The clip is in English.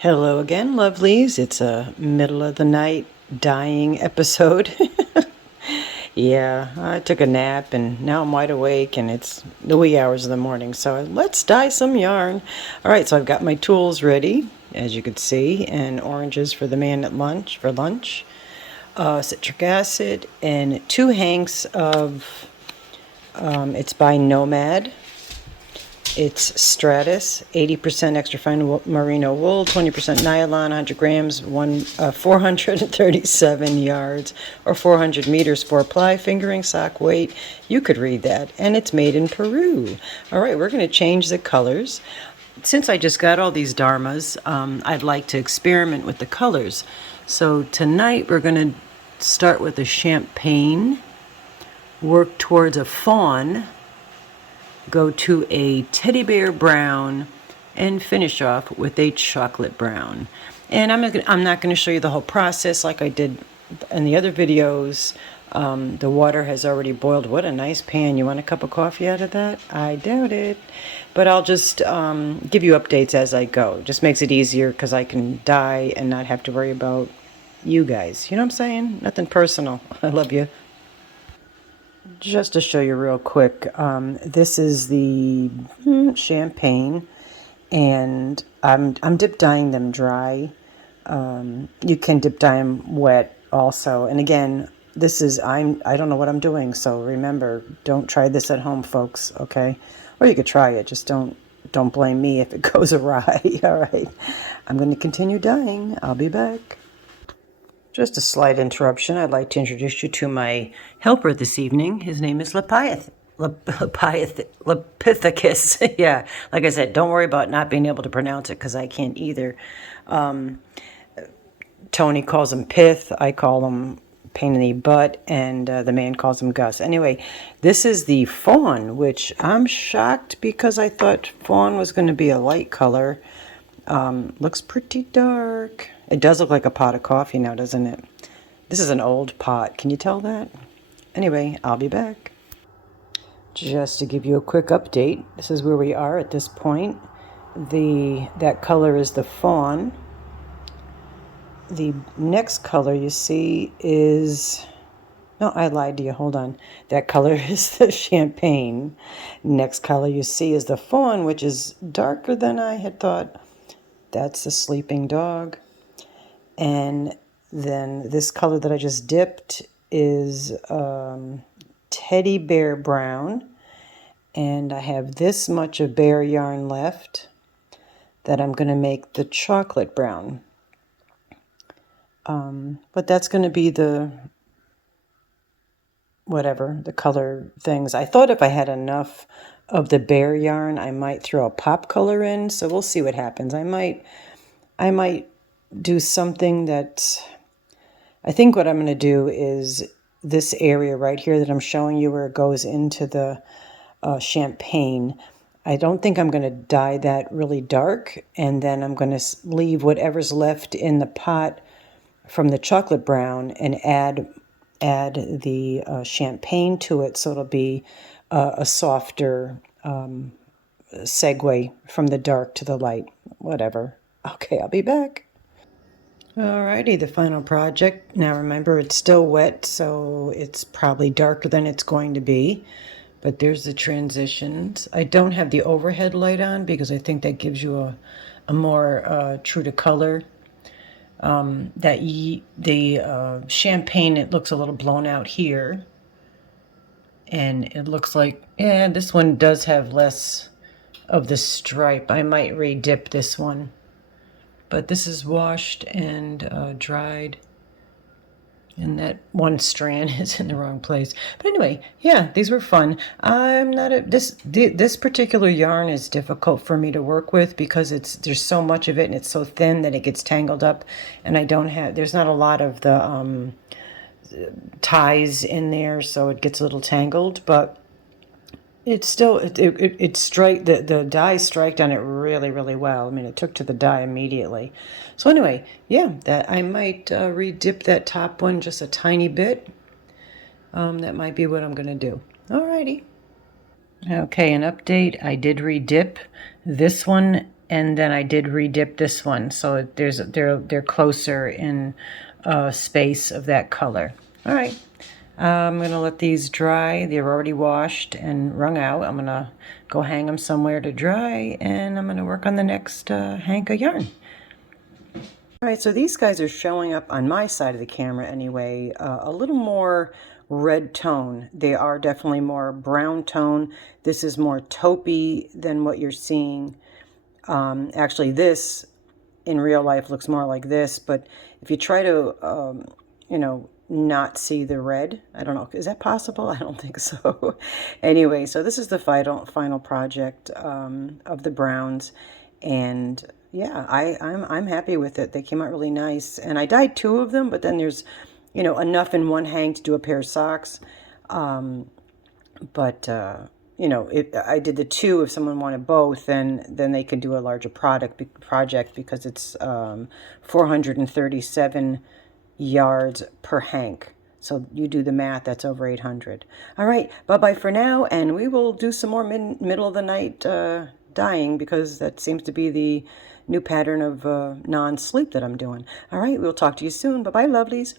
Hello again, lovelies. It's a middle of the night dyeing episode. Yeah, I took a nap and now I'm wide awake and it's the wee hours of the morning. So let's dye some yarn. All right, so I've got my tools ready, as you could see, and oranges for the man at lunch, citric acid, and 2 hanks of, it's by Nomad. It's Stratus, 80% extra fine merino wool, 20% nylon, 100 grams, 437 yards, or 400 meters 4-ply, fingering, sock weight. You could read that. And it's made in Peru. All right, we're going to change the colors. Since I just got all these Dharmas, I'd like to experiment with the colors. So tonight we're going to start with a champagne, work towards a fawn, go to a teddy bear brown, and finish off with a chocolate brown. And I'm not going to show you the whole process like I did in the other videos. The water has already boiled. What a nice pan. You want a cup of coffee out of that? I doubt it. But I'll just give you updates as I go. Just makes it easier because I can dye and not have to worry about you guys. You know what I'm saying? Nothing personal. I love you. Just to show you real quick, this is the champagne, and I'm dip dyeing them dry. You can dip dye them wet also. And again, this is I don't know what I'm doing, so remember, don't try this at home, folks. Okay, or you could try it. Just don't blame me if it goes awry. All right, I'm going to continue dyeing. I'll be back. Just a slight interruption. I'd like to introduce you to my helper this evening. His name is Lepithecus. Yeah, like I said, don't worry about not being able to pronounce it because I can't either. Tony calls him Pith. I call him Pain in the Butt, and the man calls him Gus. Anyway, this is the fawn, which I'm shocked because I thought fawn was going to be a light color. Looks pretty dark. It does look like a pot of coffee now, doesn't it? This is an old pot. Can you tell that? Anyway, I'll be back. Just to give you a quick update, this is where we are at this point. That color is the fawn. The next color you see is... No, I lied to you. Hold on. That color is the champagne. Next color you see is the fawn, which is darker than I had thought. That's the sleeping dog. And then this color that I just dipped is teddy bear brown. And I have this much of bear yarn left that I'm going to make the chocolate brown. But that's going to be the color things. I thought if I had enough of the bear yarn, I might throw a pop color in. So we'll see what happens. I might do something that... I think what I'm going to do is this area right here that I'm showing you where it goes into the champagne. I don't think I'm going to dye that really dark, and then I'm going to leave whatever's left in the pot from the chocolate brown and add the champagne to it, so it'll be a softer segue from the dark to the light. Whatever. Okay, I'll be back. Alrighty, the final project. Now remember, it's still wet, so it's probably darker than it's going to be. But there's the transitions. I don't have the overhead light on because I think that gives you a more true to color. The champagne, it looks a little blown out here. And it looks like, yeah, this one does have less of the stripe. I might re-dip this one. But this is washed and dried. And that one strand is in the wrong place. But anyway, yeah, these were fun. I'm not this particular yarn is difficult for me to work with because there's so much of it and it's so thin that it gets tangled up, and there's not a lot of the ties in there, so it gets a little tangled. But it's still the dye striked on it really, really well. I mean, it took to the dye immediately. So anyway, yeah, that I might re-dip that top one just a tiny bit. That might be what I'm going to do. Alrighty. Okay, an update. I did re-dip. This one and then I did redip this one, so they're closer in space of that color. All right, I'm gonna let these dry. They're already washed and wrung out. I'm gonna go hang them somewhere to dry, and I'm gonna work on the next hank of yarn. All right, so these guys are showing up on my side of the camera anyway, a little more red tone. They are definitely more brown tone. This is more taupey than what you're seeing. Actually, this in real life looks more like this, but if you try to, you know, not see the red, I don't know, is that possible? I don't think so. Anyway, so this is the final project of the browns, and yeah, I'm happy with it. They came out really nice, and I dyed 2 of them, but then there's, you know, enough in one hank to do a pair of socks. But you know, if I did the 2, if someone wanted both, then they could do a larger project because it's 437 yards per hank. So you do the math, that's over 800. All right, bye-bye for now, and we will do some more middle of the night dyeing, because that seems to be the new pattern of non-sleep that I'm doing. All right, we'll talk to you soon. Bye-bye, lovelies.